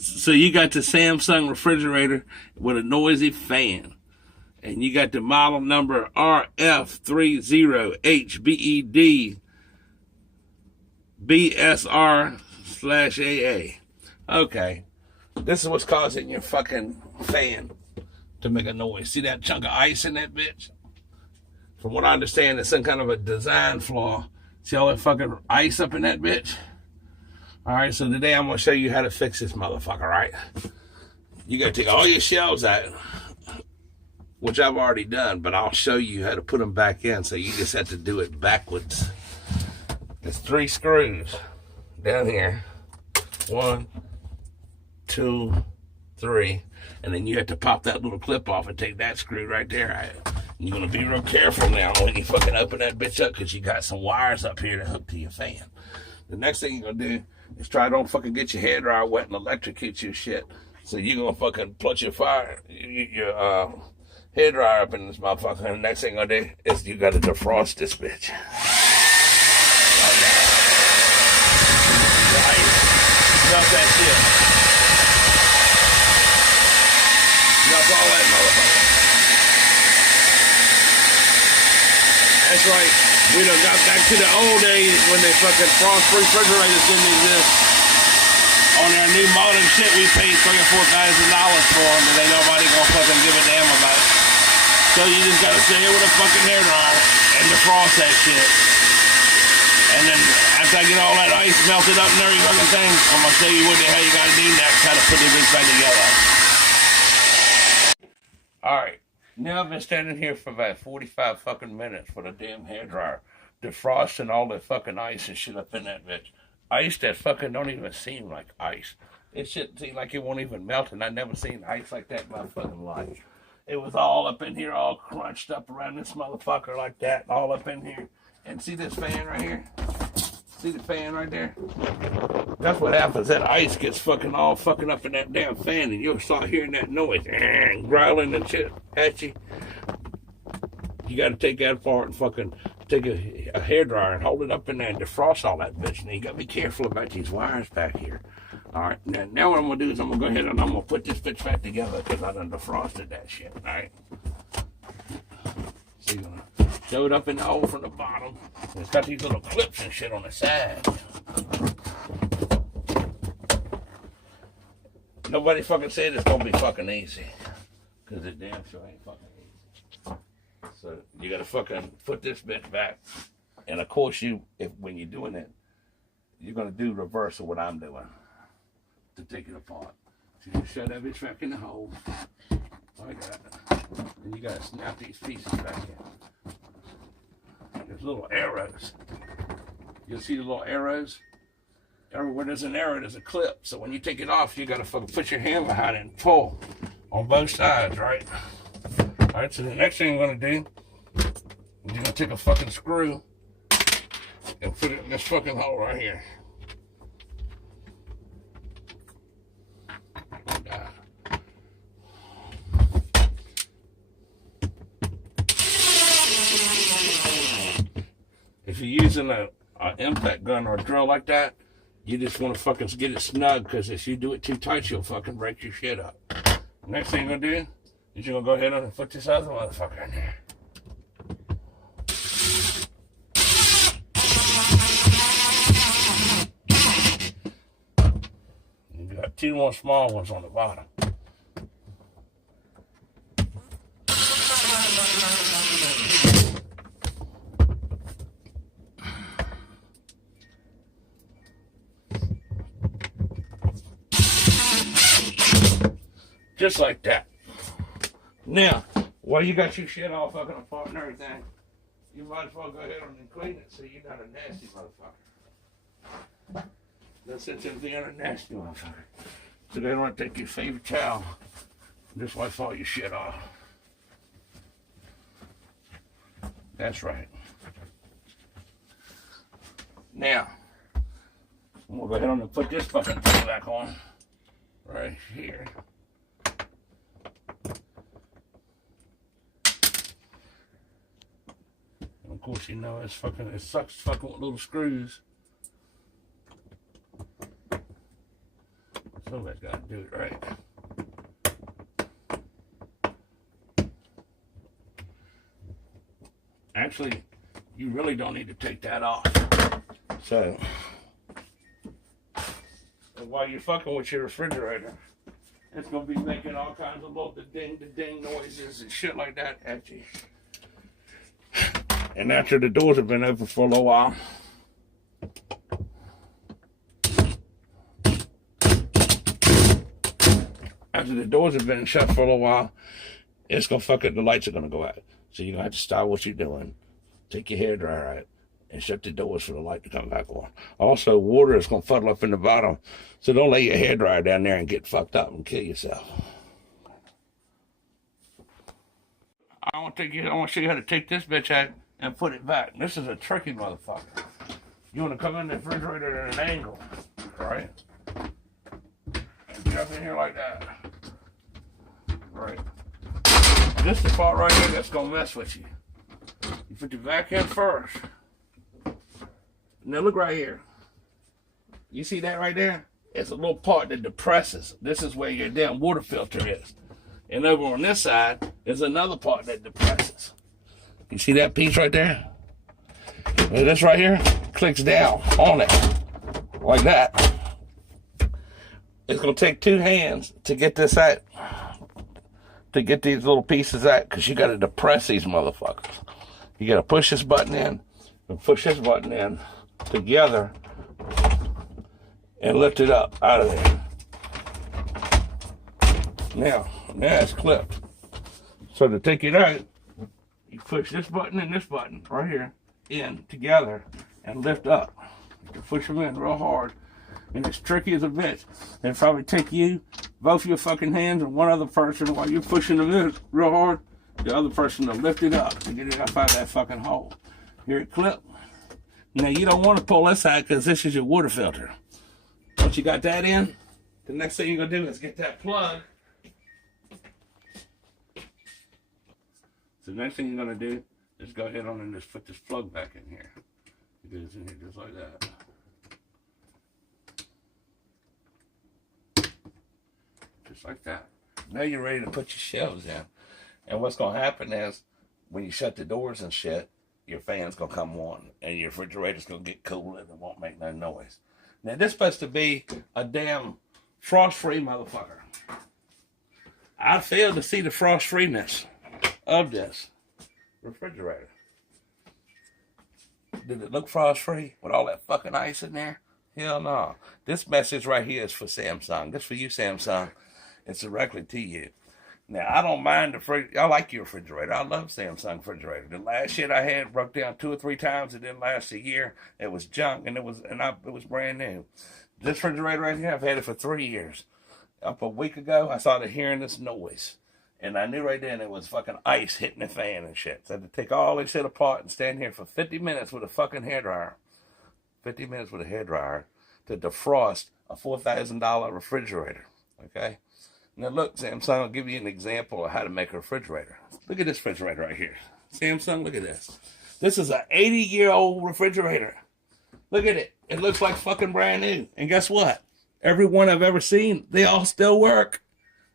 So you got the Samsung refrigerator with a noisy fan. And you got the model number RF30HBED BSR/AA. Okay. This is what's causing your fucking fan to make a noise. See that chunk of ice in that bitch? From what I understand, it's some kind of a design flaw. See all that fucking ice up in that bitch? Alright, so today I'm going to show you how to fix this motherfucker, right? You got to take all your shelves out, which I've already done, but I'll show you how to put them back in, so you just have to do it backwards. There's 3 screws down here. 1, 2, 3. And then you have to pop that little clip off and take that screw right there. Right? You're going to be real careful now when you fucking open that bitch up, because you got some wires up here to hook to your fan. The next thing you're going to do is try don't fucking get your hair dryer wet and electrocute your shit. So you're going to fucking put your hair dryer up in this motherfucker. And the next thing you're going to do is you got to defrost this bitch. Dump that shit. Dump all that motherfucker. That's right. We done got back to the old days when they fucking frost refrigerators didn't exist. On our new modern shit, we paid $3,000 or $4,000 for them, and ain't nobody gonna fucking give a damn about it. So you just gotta sit here with a fucking hair dryer and defrost that shit. And then after I get all that ice melted up and every fucking thing, I'm gonna show you what the hell you gotta do next, how to put this bitch back together. Alright, now I've been standing here for about 45 fucking minutes for the damn hairdryer, defrosting all the fucking ice and shit up in that bitch. Ice that fucking don't even seem like ice. It shit seem like it won't even melt, and I never seen ice like that in my fucking life. It was all up in here, all crunched up around this motherfucker like that, all up in here. And see this fan right here? See the fan right there? That's what happens. That ice gets fucking all fucking up in that damn fan, and you'll start hearing that noise, growling and shit at you. You got to take that apart and fucking take a hairdryer and hold it up in there and defrost all that bitch. And you got to be careful about these wires back here. All right. Now what I'm going to do is I'm going to go ahead and I'm going to put this bitch back together, because I done defrosted that shit. All right. So you're going to throw it up in the hole from the bottom. It's got these little clips and shit on the side. Nobody fucking said it's going to be fucking easy, because it damn sure ain't fucking easy. So you got to fucking put this bitch back. And of course, when you're doing it, you're going to do reverse of what I'm doing to take it apart. So you shove that bitch back in the hole. Like that. And you got to snap these pieces back in. There's little arrows. You'll see the little arrows? Everywhere there's an arrow, there's a clip. So when you take it off, you got to fucking put your hand behind it and pull on both sides, right? All right, so the next thing I'm going to do is you're going to take a fucking screw and put it in this fucking hole right here. If you're using an impact gun or a drill like that, you just want to fucking get it snug, because if you do it too tight, you'll fucking break your shit up. Next thing you're going to do is you're going to go ahead and put this other motherfucker in there. You got 2 more small ones on the bottom. Just like that. Now, while you got your shit all fucking apart and everything, you might as well go ahead and clean it so you're not a nasty motherfucker. That's it, being a nasty motherfucker. So then want to take your favorite towel and just wipe all your shit off. That's right. Now, I'm gonna go ahead and put this fucking thing back on right here. And of course, you know it sucks fucking with little screws. Somebody's got to do it right. Actually, you really don't need to take that off. So, and while you're fucking with your refrigerator, it's going to be making all kinds of little ding noises and shit like that at you. And after the doors have been open for a little while, shut for a little while, it's going to fuck it. The lights are going to go out. So you're going to have to stop what you're doing, take your hairdryer out, and shut the doors for the light to come back on. Also, water is going to fuddle up in the bottom, so don't lay your hairdryer down there and get fucked up and kill yourself. I want to show you how to take this bitch out and put it back. This is a tricky motherfucker. You want to come in the refrigerator at an angle, right? And jump in here like that. Right. This is the part right here that's going to mess with you. You put your vac in first. Now look right here. You see that right there? It's a little part that depresses. This is where your damn water filter is. And over on this side is another part that depresses. You see that piece right there? Well, this right here clicks down on it like that. It's going to take two hands to get this out, to get these little pieces out, because you got to depress these motherfuckers. You got to push this button in and push this button in together and lift it up out of there. Now it's clipped. So to take it out, you push this button and this button right here in together and lift up. You push them in real hard, and it's tricky as a bitch. It'll probably take you, both your fucking hands, and one other person while you're pushing them in real hard. The other person will lift it up to get it up out of that fucking hole. Here it clip. Now you don't want to pull this out because this is your water filter. Once you got that in, the next thing you're gonna do is get that plug. So the next thing you're gonna do is go ahead on and just put this plug back in here. You do this in here just like that. Just like that. Now you're ready to put your shelves in. And what's gonna happen is when you shut the doors and shit, your fan's gonna come on and your refrigerator's gonna get cool and it won't make no noise. Now this is supposed to be a damn frost-free motherfucker. I fail to see the frost-freeness of this refrigerator. Did it look frost-free with all that fucking ice in there? Hell no. This message right here is for Samsung. This for you, Samsung. It's directly to you. Now, I don't mind I like your refrigerator. I love Samsung refrigerator. The last shit I had broke down 2 or 3 times. It didn't last a year. It was junk, and it was brand new. This refrigerator right here, I've had it for 3 years. Up a week ago, I started hearing this noise. And I knew right then it was fucking ice hitting the fan and shit. So I had to take all this shit apart and stand here for 50 minutes with a fucking hairdryer. 50 minutes with a hairdryer to defrost a $4,000 refrigerator. Okay? Now look, Samsung, I'll give you an example of how to make a refrigerator. Look at this refrigerator right here. Samsung, look at this. This is an 80-year-old refrigerator. Look at it. It looks like fucking brand new. And guess what? Every one I've ever seen, they all still work.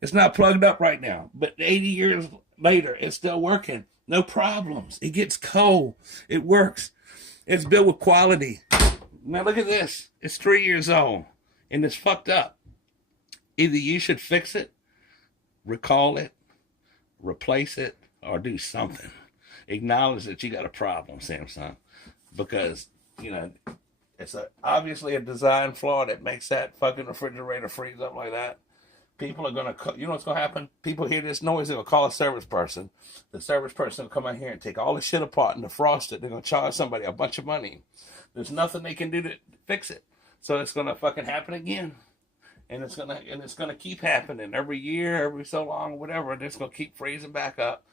It's not plugged up right now, but 80 years later, it's still working. No problems. It gets cold. It works. It's built with quality. Now look at this. It's 3 years old, and it's fucked up. Either you should fix it, recall it, replace it, or do something. Acknowledge that you got a problem, Samsung, because, you know, it's obviously a design flaw that makes that fucking refrigerator freeze up like that. People are going to, you know what's going to happen? People hear this noise, they'll call a service person. The service person will come out here and take all the shit apart and defrost it. They're going to charge somebody a bunch of money. There's nothing they can do to fix it. So it's going to fucking happen again. And it's gonna keep happening every year, every so long, whatever. It's gonna keep freezing back up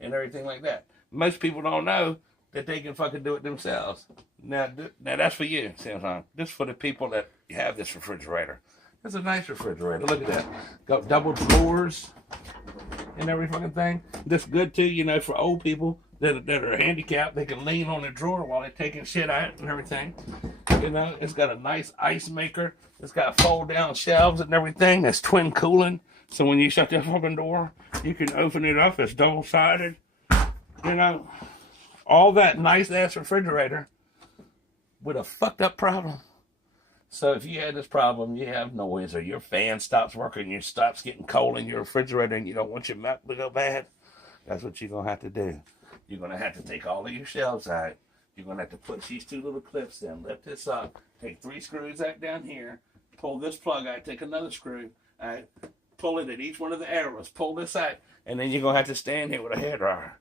and everything like that. Most people don't know that they can fucking do it themselves. Now that's for you, Samsung. This is for the people that have this refrigerator. It's a nice refrigerator. Look at that. Got double drawers and every fucking thing. This good too, you know, for old people that are handicapped. They can lean on the drawer while they're taking shit out and everything. You You know, it's got a nice ice maker. It's got fold down shelves and everything. That's twin cooling. So when you shut the fucking door, you can open it up. It's double sided. You know, all that nice ass refrigerator with a fucked up problem. So if you had this problem, you have noise, or your fan stops working, you stops getting cold in your refrigerator, and you don't want your milk to go bad, that's what you're gonna have to do. You're gonna have to take all of your shelves out. You're gonna have to put these two little clips in, lift this up, take 3 screws out down here, pull this plug out, take another screw out, pull it at each one of the arrows, pull this out, and then you're gonna have to stand here with a hairdryer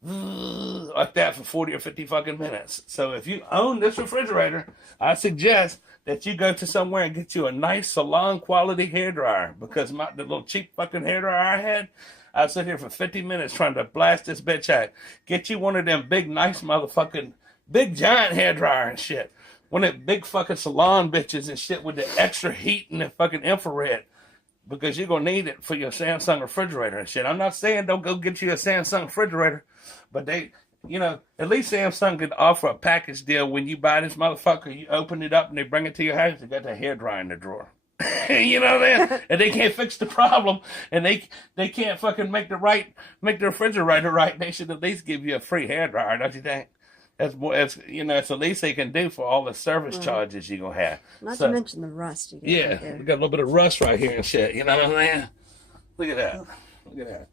like that for 40 or 50 fucking minutes. So if you own this refrigerator, I suggest that you go to somewhere and get you a nice salon quality hairdryer, because the little cheap fucking hairdryer I had, I sit here for 50 minutes trying to blast this bitch out. Get you one of them big, nice motherfucking, big giant hairdryer and shit. One of them big fucking salon bitches and shit with the extra heat and the fucking infrared, because you're going to need it for your Samsung refrigerator and shit. I'm not saying don't go get you a Samsung refrigerator, but they, you know, at least Samsung could offer a package deal. When you buy this motherfucker, you open it up and they bring it to your house, they got the hairdryer in the drawer. You know what I mean? And they can't fix the problem, and they can't fucking make the refrigerator right. They should at least give you a free hairdryer, don't you think? That's more, you know, it's the least they can do for all the service charges you're going to have. Not to mention the rust. Yeah, we got a little bit of rust right here and shit. You know what I'm saying? Look at that. Look at that.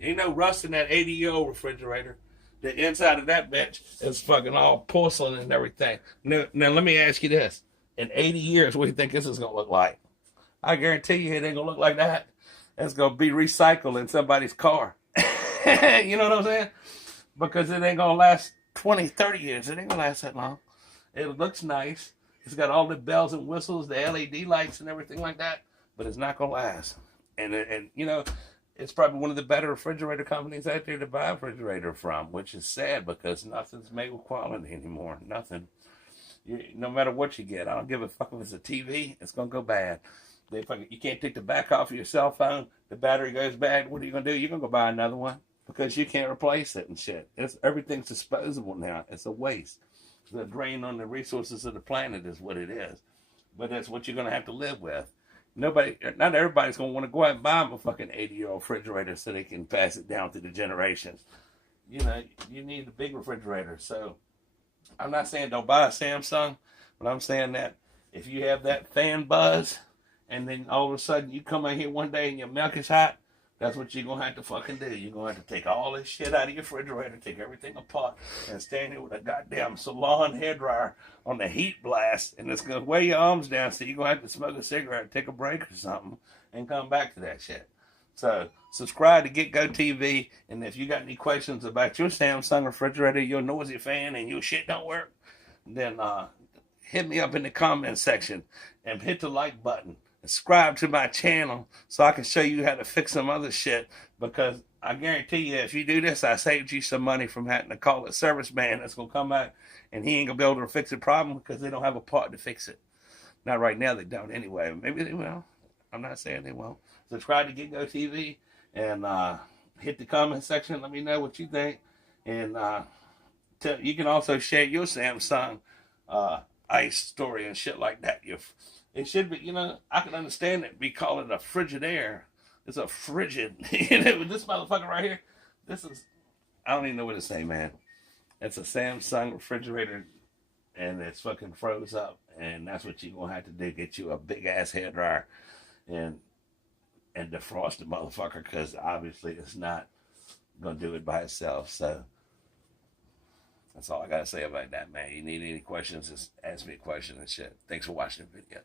Ain't no rust in that 80-year-old refrigerator. The inside of that bitch is fucking all porcelain and everything. Now let me ask you this. In 80 years, what do you think this is going to look like? I guarantee you it ain't going to look like that. It's going to be recycled in somebody's car. You know what I'm saying? Because it ain't going to last 20, 30 years. It ain't going to last that long. It looks nice. It's got all the bells and whistles, the LED lights and everything like that. But it's not going to last. And you know, it's probably one of the better refrigerator companies out there to buy a refrigerator from, which is sad because nothing's made with quality anymore. Nothing. No matter what you get, I don't give a fuck if it's a TV, it's going to go bad. You can't take the back off of your cell phone, the battery goes bad, what are you going to do? You're going to go buy another one because you can't replace it and shit. Everything's disposable now. It's a waste. The drain on the resources of the planet is what it is. But that's what you're going to have to live with. Not everybody's going to want to go out and buy them a fucking 80-year-old refrigerator so they can pass it down through the generations. You know, you need a big refrigerator. So I'm not saying don't buy a Samsung, but I'm saying that if you have that fan buzz and then all of a sudden you come in here one day and your milk is hot, that's what you're going to have to fucking do. You're going to have to take all this shit out of your refrigerator, take everything apart, and stand here with a goddamn salon hairdryer on the heat blast, and it's going to weigh your arms down, so you're going to have to smoke a cigarette, take a break or something, and come back to that shit. So, subscribe to Get Go TV, and if you got any questions about your Samsung refrigerator, your noisy fan, and your shit don't work, then hit me up in the comment section and hit the like button. Subscribe to my channel so I can show you how to fix some other shit, because I guarantee you if you do this, I saved you some money from having to call a service man that's going to come out and he ain't going to be able to fix the problem because they don't have a part to fix it. Not right now, they don't anyway. Maybe they will. I'm not saying they won't. Subscribe to Get Go TV and hit the comment section. Let me know what you think. And you can also share your Samsung ice story and shit like that. It should be, you know, I can understand it. We call it a Frigidaire. It's a frigid. You know, this motherfucker right here, I don't even know what to say, man. It's a Samsung refrigerator, and it's fucking froze up. And that's what you're going to have to do. Get you a big-ass hairdryer and defrost the motherfucker, because obviously it's not going to do it by itself. So that's all I got to say about that, man. You need any questions, just ask me a question and shit. Thanks for watching the video.